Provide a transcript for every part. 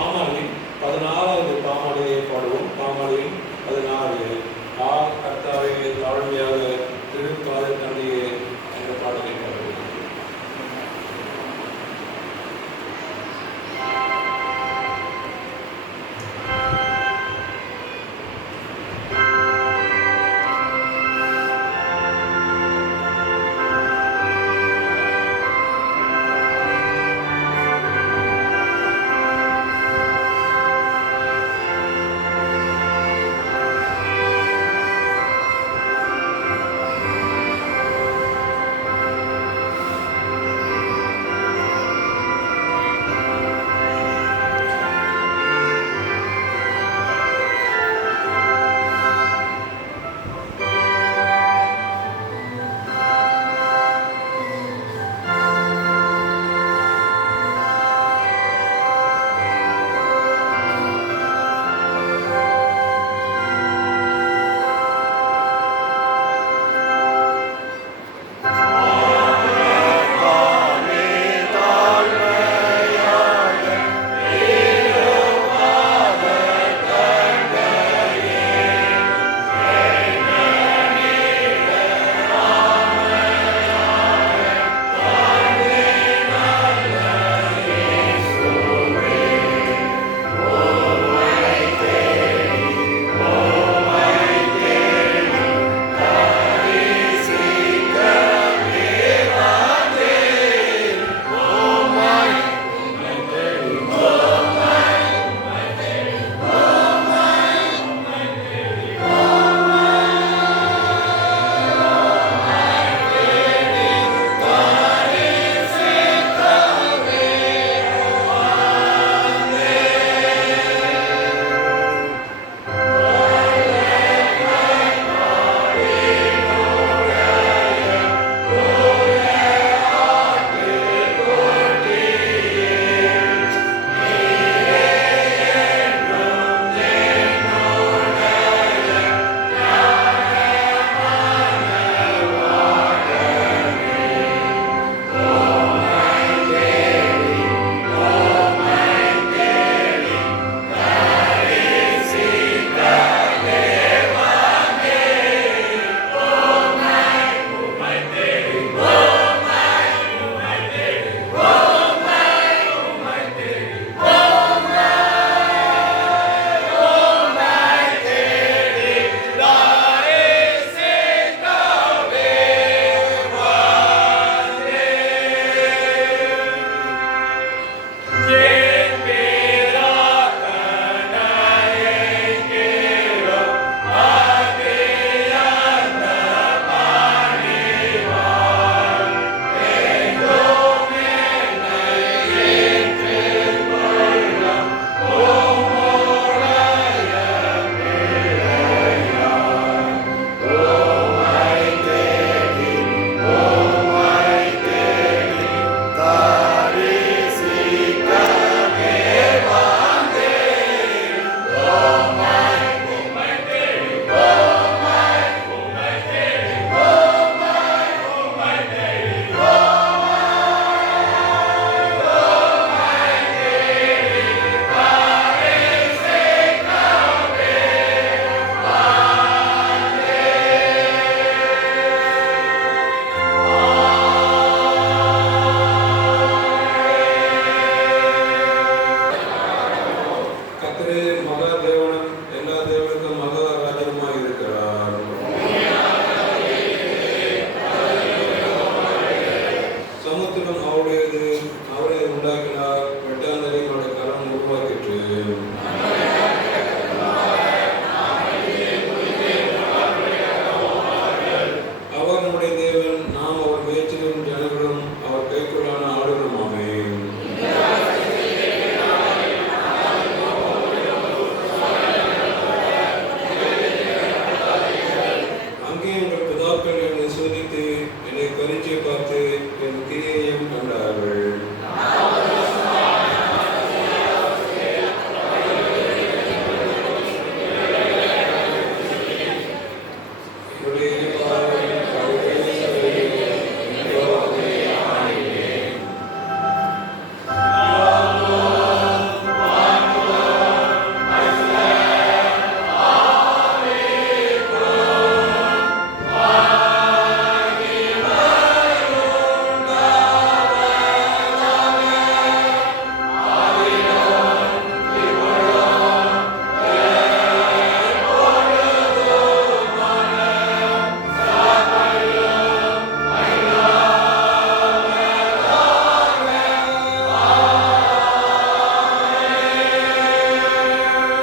பாமாலையின் 14வது பாமாலையை பாடுவோம். பாமாலையின் 14 கர்த்தாவே தாழ்மையாக திருப்பாத தந்தையே என்ற பாடலை பாடுவோம்.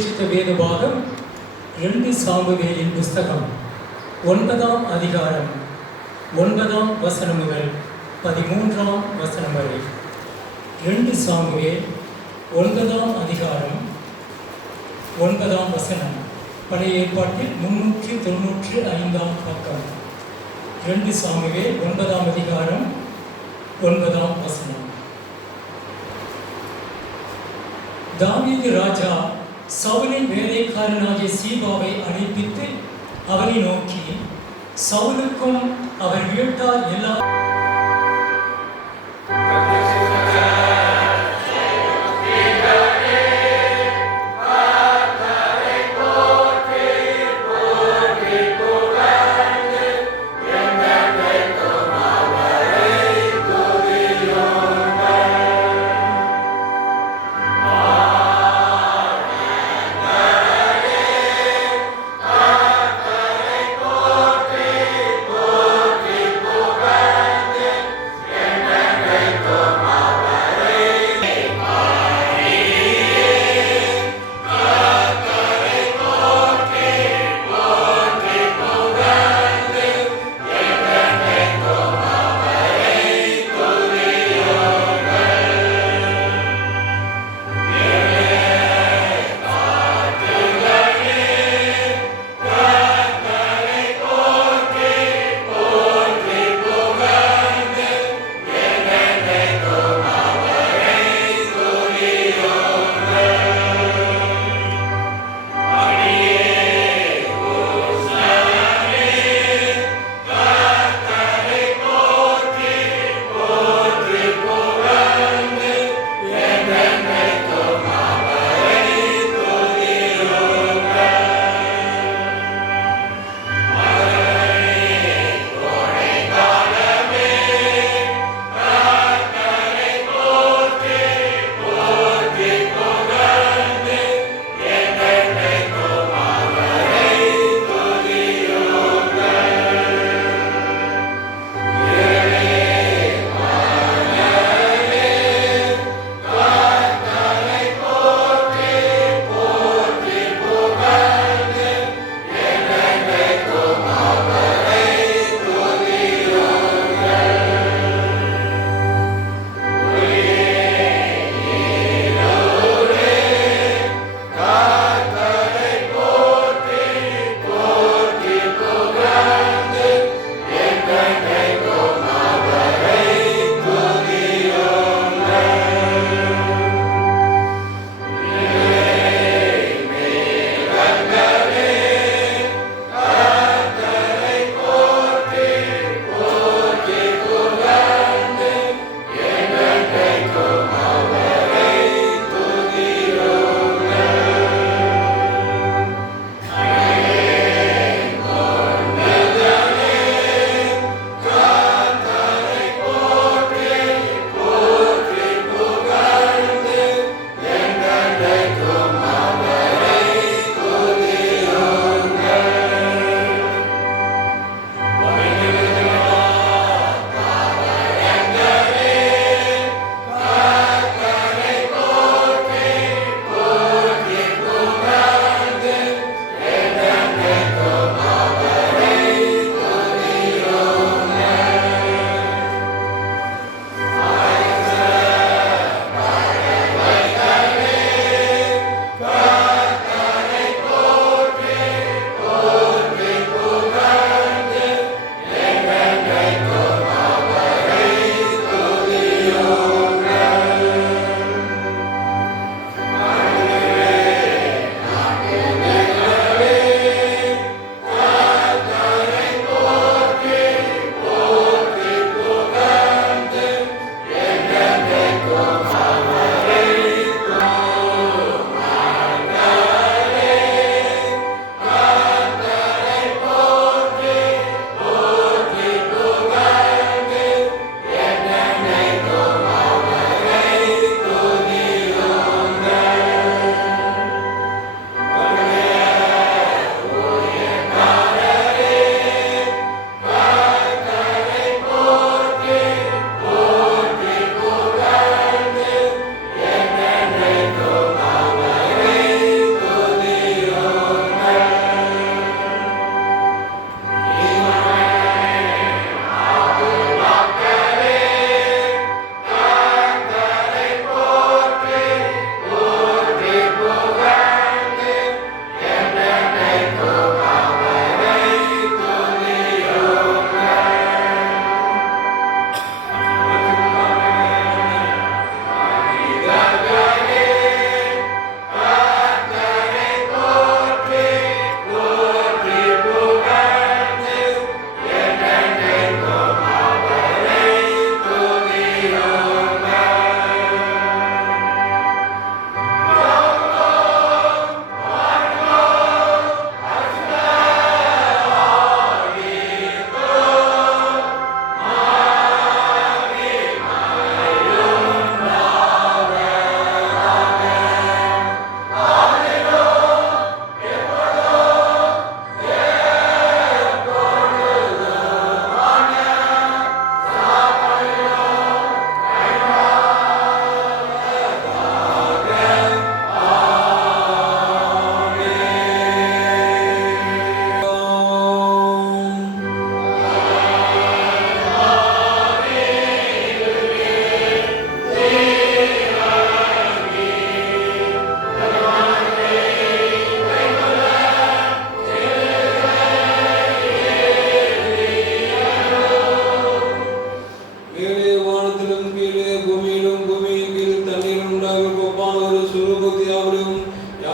வேத பாகம் 2 சாமுவேலின் புஸ்தகம் 9ஆம் அதிகாரம் 9ஆம் வசனம் முதல் 13ஆம் வசனம் வரை. 2 சாமுவேல் 9ஆம் அதிகாரம் 9ஆம் வசனம். பழைய ஏற்பாட்டில் 395ஆம் பக்கம். 2 சாமுவேல் 9ஆம் அதிகாரம் 9ஆம் வசனம். தாவீது ராஜா சவுலின் வேலைக்காரனாகிய சீபாவை அழைப்பித்து அவனை நோக்கி, சவுலுக்கும் அவர் வீட்டார் எல்லா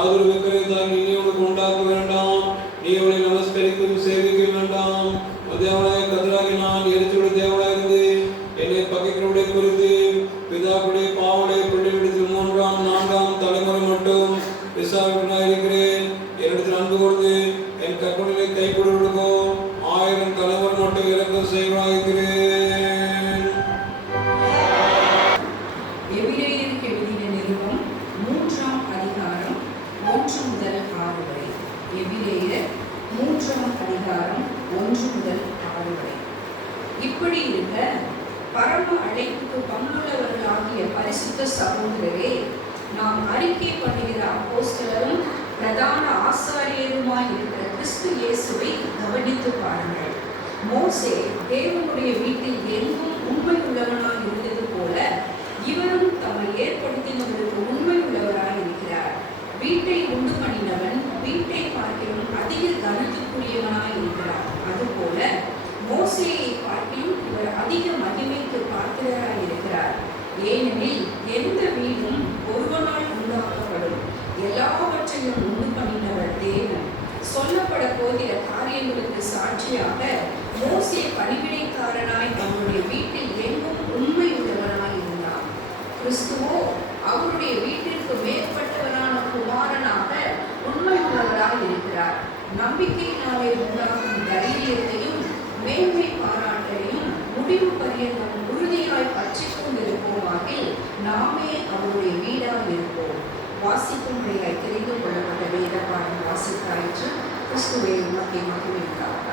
யாதொரு விக்கிரகத்தால் நீ உனக்கு உண்டாக்க வேண்டாம். நீ அவனை நமஸ்கரிக்கும் சேவிக்க வேண்டாம். தேவனாய கர்த்தராகி நான் எரிச்சலுடைய தேவனாயிருந்து என்னை பகைக்கிறவருடைய குறித்து பிதாவுடைய பாவனை பிள்ளைகளிடத்தில் 3ஆம் 4ஆம் தலைமுறை மட்டும் விசாரிக்கிறேன். என்னிடத்தில் அன்பு கூர்ந்து என் கற்பனைகளை கைகொடுக்கோ 1000 தலைமுறை மட்டும் இறக்கம் செய்வனாயிருக்கிறேன். எபிரேயருக்கு எழுதின நிருபம் 3ஆம் அதிகாரம் 1 முதல் 6 வரை. எபிரேயர் 3ஆம் அதிகாரம் 1 முதல் 6 வரை. இப்படி இருக்க பரம அழைப்புக்கு பங்குள்ளவர்களாகிய பரிசுத்த சகோதரரே, நாம் அறிக்கை பண்ணுகிற அப்போஸ்தலரும் பிரதான ஆசாரியருமாய் இருக்கிற கிறிஸ்து இயேசுவை கவனித்து பாருங்கள். மோசே தேவனுடைய வீட்டில் எங்கும் உண்மை உள்ளவனாய் இருந்தது போல இவரும் தம்மை ஏற்படுத்தினவருக்கு உண்மை உள்ளவராய் இருக்கிறார். வீட்டை உண்டு பண்ணினவன் வீட்டை பார்க்கிலும் அதிக கனத்துக்குரியவனாய் இருக்கிறார். அதுபோல மோசேயை பார்க்கிலும் இவர் அதிக மகிமைக்கு பாத்திரராய் இருக்கிறார். ஏனெனில் எந்த வீடும் ஒருவனால் உண்டாக்கப்படும். எல்லாவற்றையும் உண்டு பண்ணினவர் தேவன். சொல்லப்பட போகிற காரியங்களுக்கு சாட்சியாக மோசே பணிவிடைக்காரனாய் அவருடைய வீட்டில் எங்கும் உண்மை உள்ளவனாய் இருந்தார். கிறிஸ்துவோ அவருடைய வீட்டிற்கு மேற்பட்டவரான குமாரனாக உண்மை உள்ளவராய் இருக்கிறார். நம்பிக்கையினாலே உண்டாகும் தைரியத்தையும் மேன்மை பாராட்டையும் முடிவு பரியந்தம் உறுதியாய் பற்றி கொண்டிருப்போமாகில் நாமே அவருடைய வீடாக இருப்போம். வாசிக்கும் முறையாய் தெரிந்து கொள்ளப்பட்ட வேத பாடம் வாசித்தாயிற்று. கிறிஸ்துவை உமக்கே மகிமைக்காக.